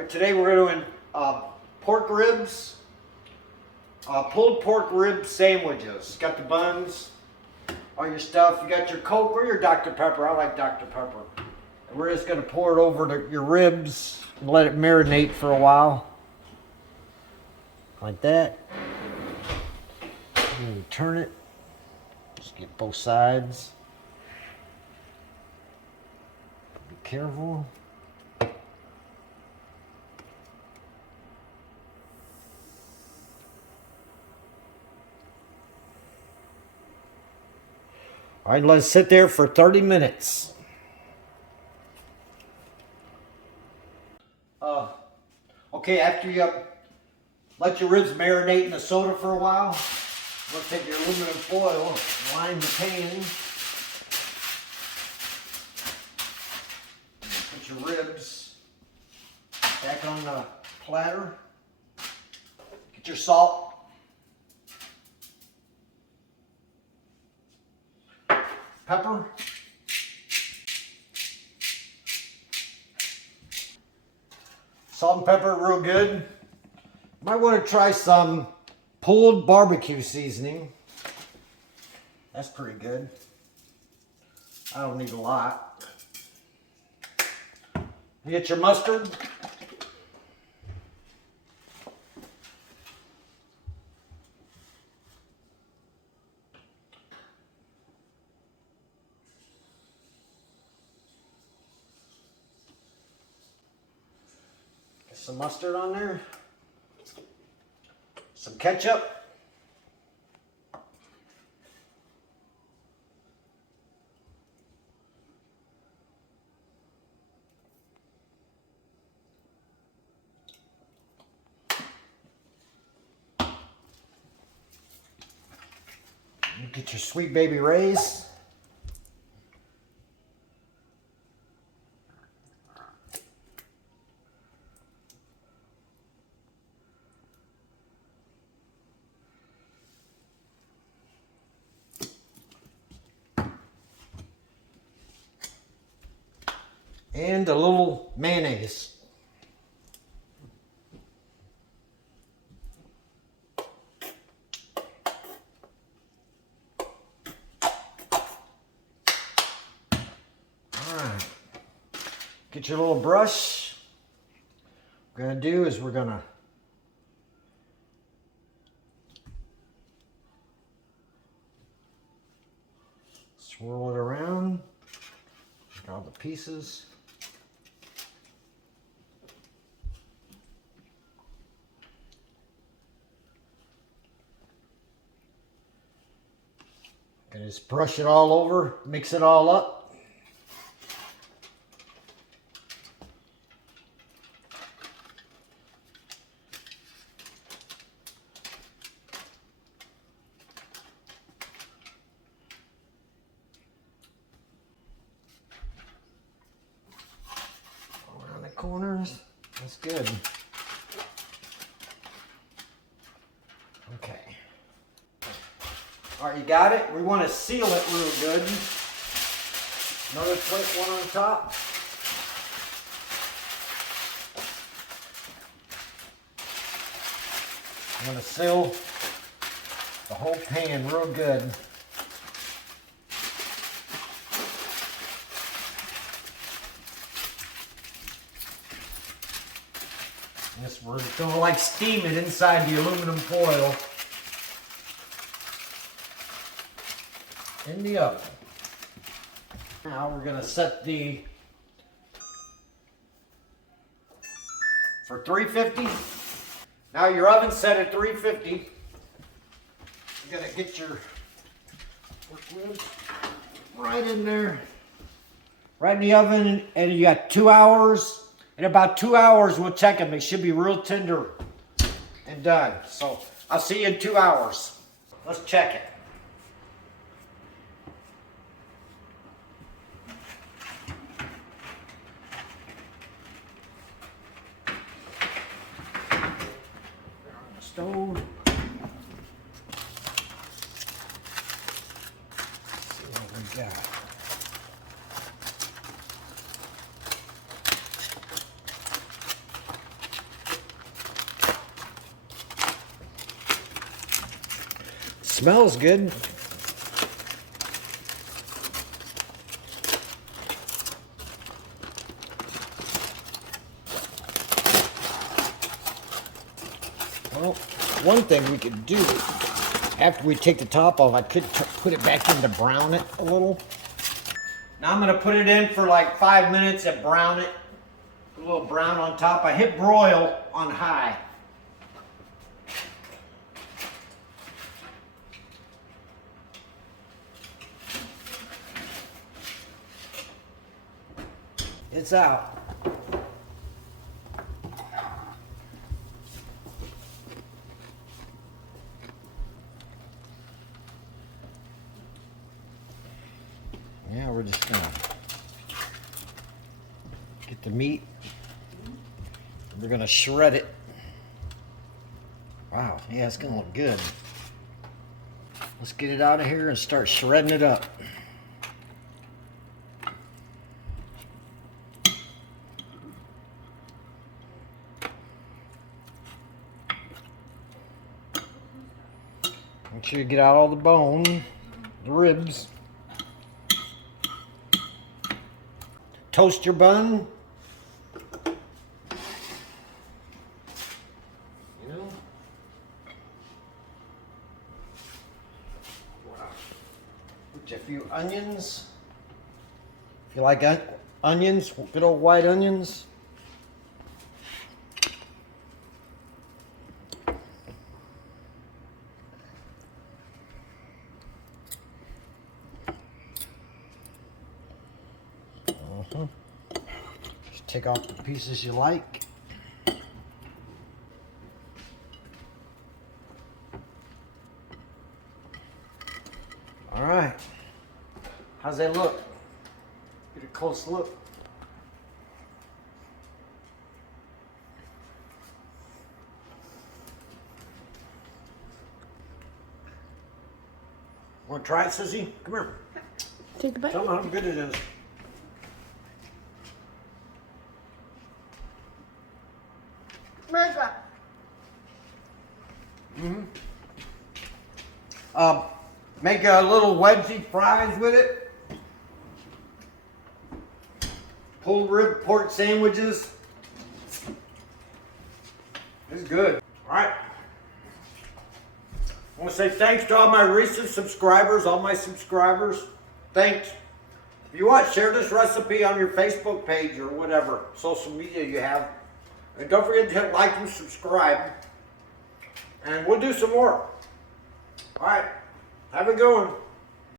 All right, today we're doing pork ribs, pulled pork rib sandwiches. Got the buns, all your stuff. You got your Coke or your Dr. Pepper. I like Dr. Pepper. And we're just gonna pour it over your ribs and let it marinate for a while. Like that. And then turn it. Just get both sides. Be careful. All right, let's sit there for 30 minutes. Okay, after you let your ribs marinate in the soda for a while, we'll take your aluminum foil, line the pan, put your ribs back on the platter, get your salt, pepper, salt and pepper real good. Might want to try some pulled barbecue seasoning. That's pretty good. I don't need a lot. You get your mustard. Get some mustard on there. Some ketchup. You get your Sweet Baby Ray's. And a little mayonnaise. All right. Get your little brush. What we're gonna do is we're gonna swirl it around. Get all the pieces. And just brush it all over, mix it all up. Around the corners, that's good. Okay. All right, you got it? We want to seal it real good. Another plate, one on top. I'm going to seal the whole pan real good. This, we're going to like steam it inside the aluminum foil. In the oven. Now we're going to set the for 350. Now your oven's set at 350. You're going to get your pork ribs right in there, right in the oven, and you got 2 hours. In about 2 hours, we'll check them. They should be real tender and done. So I'll see you in 2 hours. Let's check it. Stove. See what we got. smells good. Well, one thing we could do, after we take the top off, I could put it back in to brown it a little. Now I'm going to put it in for like 5 minutes and brown it. A little brown on top. I hit broil on high. It's out. Yeah, we're just gonna get the meat. We're gonna shred it. Wow, yeah, it's gonna look good. Let's get it out of here and start shredding it up. Make sure you get out all the bone, the ribs. Toast your bun. You know? Wow. Put a few onions. If you like onions, good old white onions. Just take off the pieces you like. All right. How's that look? Get a close look. Want to try it, Sissy? Come here. Take a bite. Tell me how good it is. Make a little wedgie fries with it. Pulled rib pork sandwiches. It's good. All right. I want to say thanks to all my recent subscribers, all my subscribers. Thanks. If you want, share this recipe on your Facebook page or whatever social media you have. And don't forget to hit like and subscribe. And we'll do some more. All right. Have a good one.